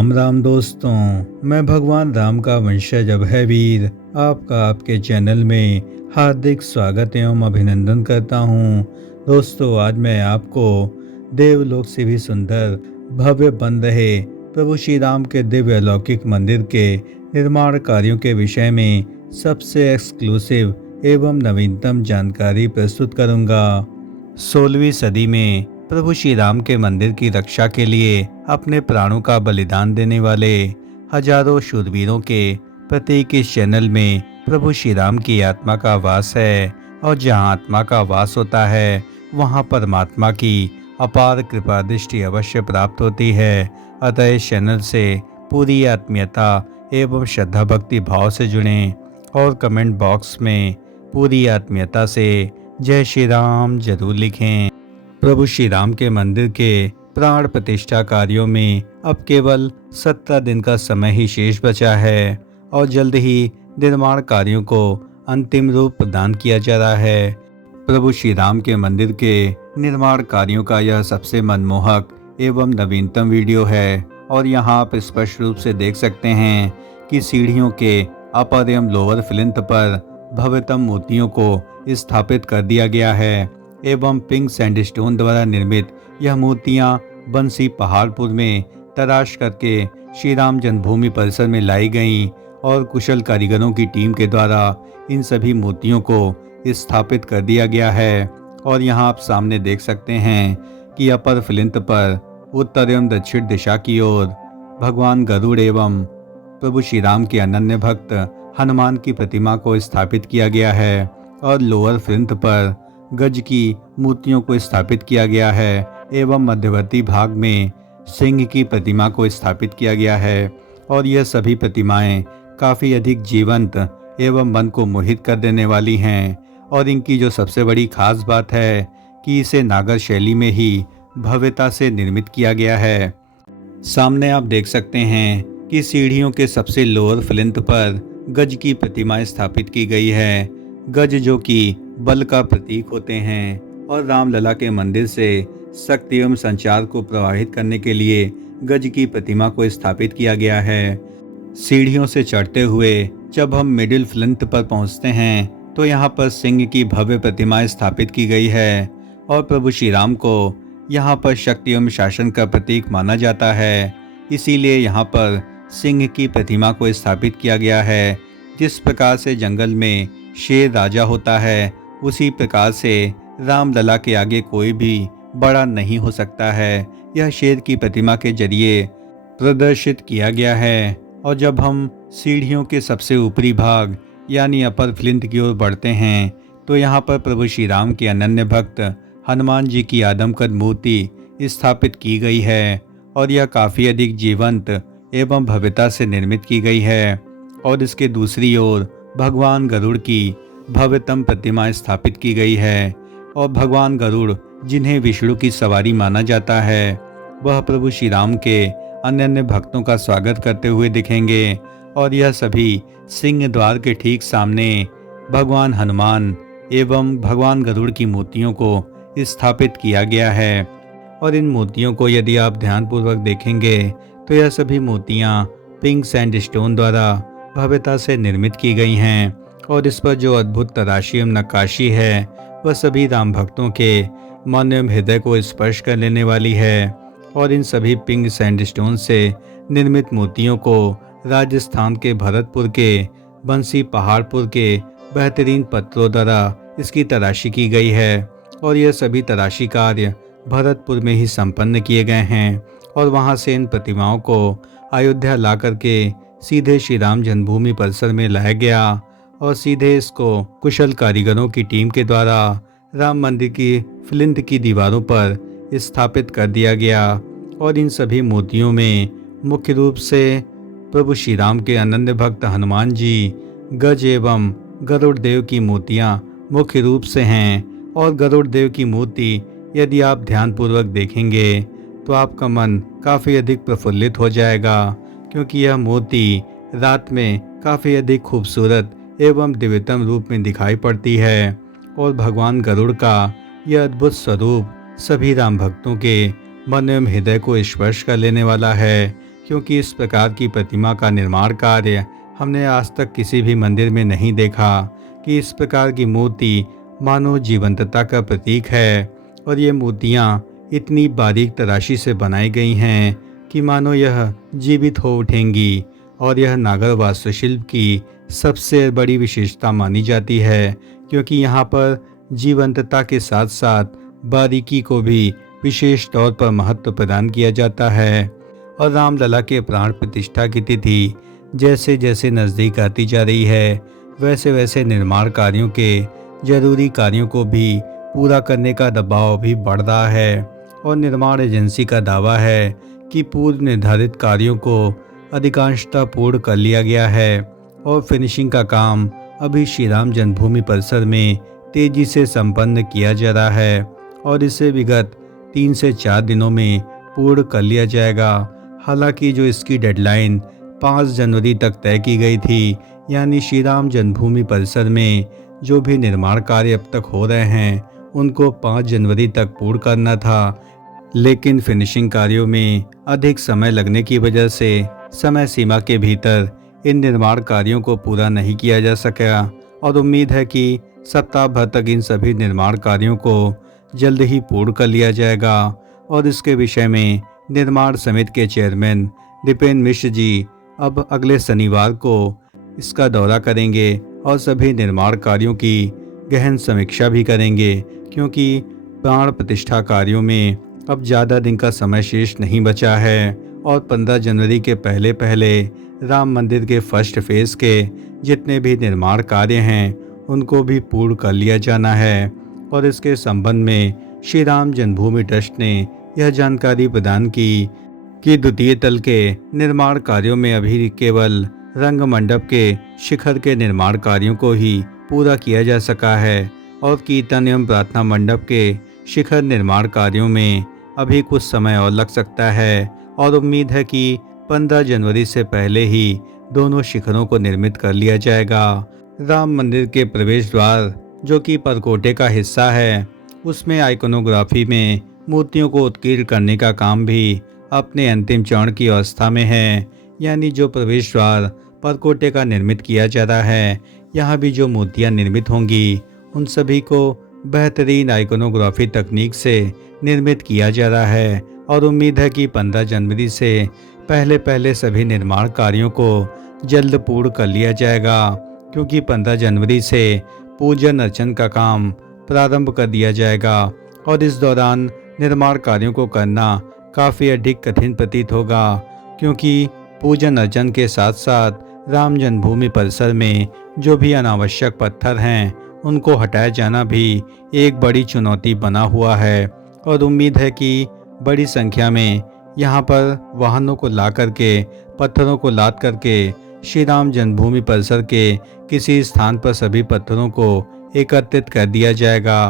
राम राम दोस्तों। मैं भगवान राम का वंशज अभयवीर आपका आपके चैनल में हार्दिक स्वागत एवं अभिनंदन करता हूं। दोस्तों, आज मैं आपको देवलोक से भी सुंदर भव्य बन रहे प्रभु श्री राम के दिव्य अलौकिक मंदिर के निर्माण कार्यों के विषय में सबसे एक्सक्लूसिव एवं नवीनतम जानकारी प्रस्तुत करूंगा। 16वीं सदी में प्रभु श्री राम के मंदिर की रक्षा के लिए अपने प्राणों का बलिदान देने वाले हजारों शूरवीरों के प्रतीक इस चैनल में प्रभु श्री राम की आत्मा का वास है। और जहां आत्मा का वास होता है वहां परमात्मा की अपार कृपा दृष्टि अवश्य प्राप्त होती है। अतः इस चैनल से पूरी आत्मीयता एवं श्रद्धा भक्ति भाव से जुड़ें और कमेंट बॉक्स में पूरी आत्मीयता से जय श्री राम जरूर लिखें। प्रभु श्री राम के मंदिर के प्राण प्रतिष्ठा कार्यों में अब केवल 17 दिन का समय ही शेष बचा है और जल्द ही निर्माण कार्यों को अंतिम रूप प्रदान किया जा रहा है। प्रभु श्री राम के मंदिर के निर्माण कार्यों का यह सबसे मनमोहक एवं नवीनतम वीडियो है और यहाँ आप स्पष्ट रूप से देख सकते हैं कि सीढ़ियों के अपर एवं लोअर फ्लिंथ पर भव्यतम मूर्तियों को स्थापित कर दिया गया है एवं पिंक सैंडस्टोन द्वारा निर्मित यह मूर्तियां बंसी पहाड़पुर में तराश करके श्री राम जन्मभूमि परिसर में लाई गईं और कुशल कारीगरों की टीम के द्वारा इन सभी मूर्तियों को स्थापित कर दिया गया है। और यहां आप सामने देख सकते हैं कि अपर फ्लिंथ पर उत्तर एवं दक्षिण दिशा की ओर भगवान गरुड़ एवं प्रभु श्री राम के अनन्य भक्त हनुमान की प्रतिमा को स्थापित किया गया है और लोअर फ्लिंथ पर गज की मूर्तियों को स्थापित किया गया है एवं मध्यवर्ती भाग में सिंह की प्रतिमा को स्थापित किया गया है। और यह सभी प्रतिमाएं काफ़ी अधिक जीवंत एवं मन को मोहित कर देने वाली हैं। और इनकी जो सबसे बड़ी खास बात है कि इसे नागर शैली में ही भव्यता से निर्मित किया गया है। सामने आप देख सकते हैं कि सीढ़ियों के सबसे लोअर फ्लिंथ पर गज की प्रतिमा स्थापित की गई है। गज जो कि बल का प्रतीक होते हैं और रामलला के मंदिर से शक्ति एवं संचार को प्रवाहित करने के लिए गज की प्रतिमा को स्थापित किया गया है। सीढ़ियों से चढ़ते हुए जब हम मिडिल फ्लिंथ पर पहुंचते हैं तो यहाँ पर सिंह की भव्य प्रतिमा स्थापित की गई है और प्रभु श्री राम को यहाँ पर शक्ति एवं शासन का प्रतीक माना जाता है। इसीलिए यहाँ पर सिंह की प्रतिमा को स्थापित किया गया है। जिस प्रकार से जंगल में शेर राजा होता है उसी प्रकार से रामलला के आगे कोई भी बड़ा नहीं हो सकता है। यह शेर की प्रतिमा के जरिए प्रदर्शित किया गया है। और जब हम सीढ़ियों के सबसे ऊपरी भाग यानी अपर फ्लिंथ की ओर बढ़ते हैं तो यहाँ पर प्रभु श्री राम के अनन्य भक्त हनुमान जी की आदमकद मूर्ति स्थापित की गई है और यह काफ़ी अधिक जीवंत एवं भव्यता से निर्मित की गई है। और इसके दूसरी ओर भगवान गरुड़ की भव्यतम प्रतिमा स्थापित की गई है। और भगवान गरुड़ जिन्हें विष्णु की सवारी माना जाता है वह प्रभु श्री राम के अनन्य भक्तों का स्वागत करते हुए दिखेंगे। और यह सभी सिंह द्वार के ठीक सामने भगवान हनुमान एवं भगवान गरुड़ की मूर्तियों को स्थापित किया गया है। और इन मूर्तियों को यदि आप ध्यानपूर्वक देखेंगे तो यह सभी मूर्तियाँ पिंक सैंडस्टोन द्वारा भव्यता से निर्मित की गई हैं। और इस पर जो अद्भुत तराशी एवं नक्काशी है वह सभी राम भक्तों के मन एवं हृदय को स्पर्श कर लेने वाली है। और इन सभी पिंक सैंडस्टोन से निर्मित मूर्तियों को राजस्थान के भरतपुर के बंसी पहाड़पुर के बेहतरीन पत्थरों द्वारा इसकी तराशी की गई है। और यह सभी तराशी कार्य भरतपुर में ही संपन्न किए गए हैं और वहां से इन प्रतिमाओं को अयोध्या ला करके सीधे श्री राम जन्मभूमि परिसर में लाया गया और सीधे इसको कुशल कारीगरों की टीम के द्वारा राम मंदिर की फ्लिंथ की दीवारों पर स्थापित कर दिया गया। और इन सभी मूर्तियों में मुख्य रूप से प्रभु श्री राम के अनन्य भक्त हनुमान जी, गज एवं गरुड़ देव की मूर्तियां मुख्य रूप से हैं। और गरुड़ देव की मूर्ति यदि आप ध्यानपूर्वक देखेंगे तो आपका मन काफ़ी अधिक प्रफुल्लित हो जाएगा, क्योंकि यह मूर्ति रात में काफ़ी अधिक खूबसूरत एवं दिव्यतम रूप में दिखाई पड़ती है। और भगवान गरुड़ का यह अद्भुत स्वरूप सभी राम भक्तों के मन एवं हृदय को स्पर्श कर लेने वाला है, क्योंकि इस प्रकार की प्रतिमा का निर्माण कार्य हमने आज तक किसी भी मंदिर में नहीं देखा कि इस प्रकार की मूर्ति मानो जीवंतता का प्रतीक है। और ये मूर्तियाँ इतनी बारीक तराशी से बनाई गई हैं कि मानो यह जीवित हो उठेंगी। और यह नागर वास्तुशिल्प की सबसे बड़ी विशेषता मानी जाती है, क्योंकि यहाँ पर जीवंतता के साथ साथ बारीकी को भी विशेष तौर पर महत्व प्रदान किया जाता है। और रामलला के प्राण प्रतिष्ठा की तिथि जैसे जैसे नज़दीक आती जा रही है, वैसे वैसे निर्माण कार्यों के जरूरी कार्यों को भी पूरा करने का दबाव भी बढ़ रहा है। और निर्माण एजेंसी का दावा है कि पूर्व निर्धारित कार्यों को अधिकांशतः पूर्ण कर लिया गया है और फिनिशिंग का काम अभी श्री राम जन्मभूमि परिसर में तेजी से संपन्न किया जा रहा है और इसे विगत 3 से 4 दिनों में पूर्ण कर लिया जाएगा। हालांकि जो इसकी डेडलाइन 5 जनवरी तक तय की गई थी, यानी श्री राम जन्मभूमि परिसर में जो भी निर्माण कार्य अब तक हो रहे हैं उनको 5 जनवरी तक पूर्ण करना था, लेकिन फिनिशिंग कार्यों में अधिक समय लगने की वजह से समय सीमा के भीतर इन निर्माण कार्यों को पूरा नहीं किया जा सका। और उम्मीद है कि सप्ताह भर तक इन सभी निर्माण कार्यों को जल्द ही पूर्ण कर लिया जाएगा। और इसके विषय में निर्माण समिति के चेयरमैन दीपेंद्र मिश्र जी अब अगले शनिवार को इसका दौरा करेंगे और सभी निर्माण कार्यों की गहन समीक्षा भी करेंगे, क्योंकि प्राण प्रतिष्ठा कार्यों में अब ज़्यादा दिन का समय शेष नहीं बचा है। और 15 जनवरी के पहले पहले राम मंदिर के फर्स्ट फेज के जितने भी निर्माण कार्य हैं उनको भी पूर्ण कर लिया जाना है। और इसके संबंध में श्री राम जन्मभूमि ट्रस्ट ने यह जानकारी प्रदान की कि द्वितीय तल के निर्माण कार्यों में अभी केवल रंग मंडप के शिखर के निर्माण कार्यों को ही पूरा किया जा सका है और कीर्तन एवं प्रार्थना मंडप के शिखर निर्माण कार्यों में अभी कुछ समय और लग सकता है। और उम्मीद है कि 15 जनवरी से पहले ही दोनों शिखरों को निर्मित कर लिया जाएगा। राम मंदिर के प्रवेश द्वार जो कि परकोटे का हिस्सा है, उसमें आइकोनोग्राफी में मूर्तियों को उत्कीर्ण करने का काम भी अपने अंतिम चरण की अवस्था में है। यानी जो प्रवेश द्वार परकोटे का निर्मित किया जा रहा है, यहाँ भी जो मूर्तियाँ निर्मित होंगी उन सभी को बेहतरीन आइकोनोग्राफी तकनीक से निर्मित किया जा रहा है। और उम्मीद है कि 15 जनवरी से पहले पहले सभी निर्माण कार्यों को जल्द पूर्ण कर लिया जाएगा, क्योंकि 15 जनवरी से पूजन अर्चन का काम प्रारंभ कर दिया जाएगा। और इस दौरान निर्माण कार्यों को करना काफ़ी अधिक कठिन प्रतीत होगा, क्योंकि पूजन अर्चन के साथ साथ राम जन्मभूमि परिसर में जो भी अनावश्यक पत्थर हैं उनको हटाया जाना भी एक बड़ी चुनौती बना हुआ है। और उम्मीद है कि बड़ी संख्या में यहाँ पर वाहनों को ला करके पत्थरों को लाद करके श्री राम जन्मभूमि परिसर के किसी स्थान पर सभी पत्थरों को एकत्रित कर दिया जाएगा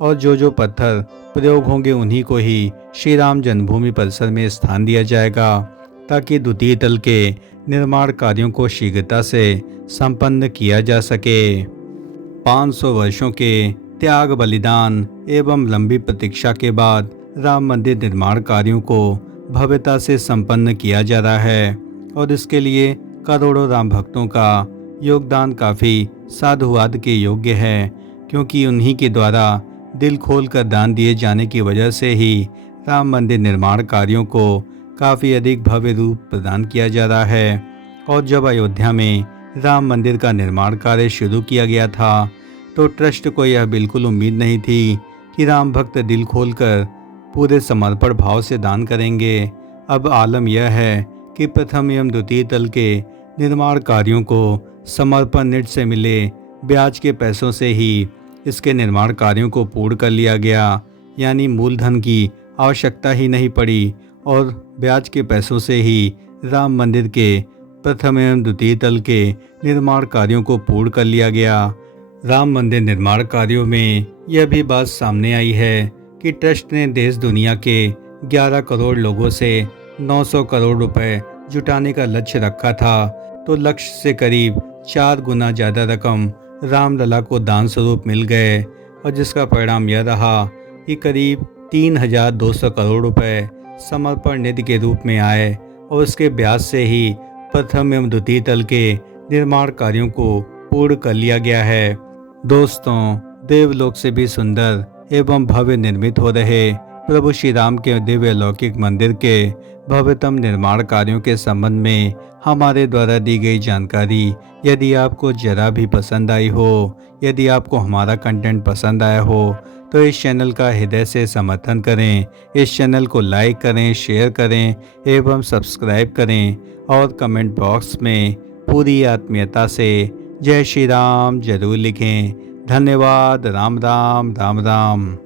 और जो पत्थर प्रयोग होंगे उन्हीं को ही श्री राम जन्मभूमि परिसर में स्थान दिया जाएगा, ताकि द्वितीय तल के निर्माण कार्यों को शीघ्रता से संपन्न किया जा सके। 500 वर्षों के त्याग बलिदान एवं लंबी प्रतीक्षा के बाद राम मंदिर निर्माण कार्यों को भव्यता से संपन्न किया जा रहा है और इसके लिए करोड़ों राम भक्तों का योगदान काफ़ी साधुवाद के योग्य है, क्योंकि उन्हीं के द्वारा दिल खोलकर दान दिए जाने की वजह से ही राम मंदिर निर्माण कार्यों को काफ़ी अधिक भव्य रूप प्रदान किया जा रहा है। और जब अयोध्या में राम मंदिर का निर्माण कार्य शुरू किया गया था तो ट्रस्ट को यह बिल्कुल उम्मीद नहीं थी कि राम भक्त दिल खोलकर पूरे समर्पण भाव से दान करेंगे। अब आलम यह है कि प्रथम एवं द्वितीय तल के निर्माण कार्यों को समर्पण निधि से मिले ब्याज के पैसों से ही इसके निर्माण कार्यों को पूर्ण कर लिया गया, यानी मूलधन की आवश्यकता ही नहीं पड़ी और ब्याज के पैसों से ही राम मंदिर के प्रथम एवं द्वितीय तल के निर्माण कार्यों को पूर्ण कर लिया गया। राम मंदिर निर्माण कार्यों में यह भी बात सामने आई है कि ट्रस्ट ने देश दुनिया के 11 करोड़ लोगों से 900 करोड़ रुपए जुटाने का लक्ष्य रखा था, तो लक्ष्य से करीब 4 गुना ज़्यादा रकम रामलला को दान स्वरूप मिल गए और जिसका परिणाम यह रहा कि करीब 3200 करोड़ रुपए समर्पण निधि के रूप में आए और उसके ब्याज से ही प्रथम एवं द्वितीय तल के निर्माण कार्यों को पूर्ण कर लिया गया है। दोस्तों, देवलोक से भी सुंदर एवं भव्य निर्मित हो रहे प्रभु श्री राम के दिव्य अलौकिक मंदिर के भव्यतम निर्माण कार्यों के संबंध में हमारे द्वारा दी गई जानकारी यदि आपको जरा भी पसंद आई हो, यदि आपको हमारा कंटेंट पसंद आया हो, तो इस चैनल का हृदय से समर्थन करें। इस चैनल को लाइक करें, शेयर करें एवं सब्सक्राइब करें और कमेंट बॉक्स में पूरी आत्मीयता से जय श्री राम जरूर लिखें। धन्यवाद। राम राम राम राम।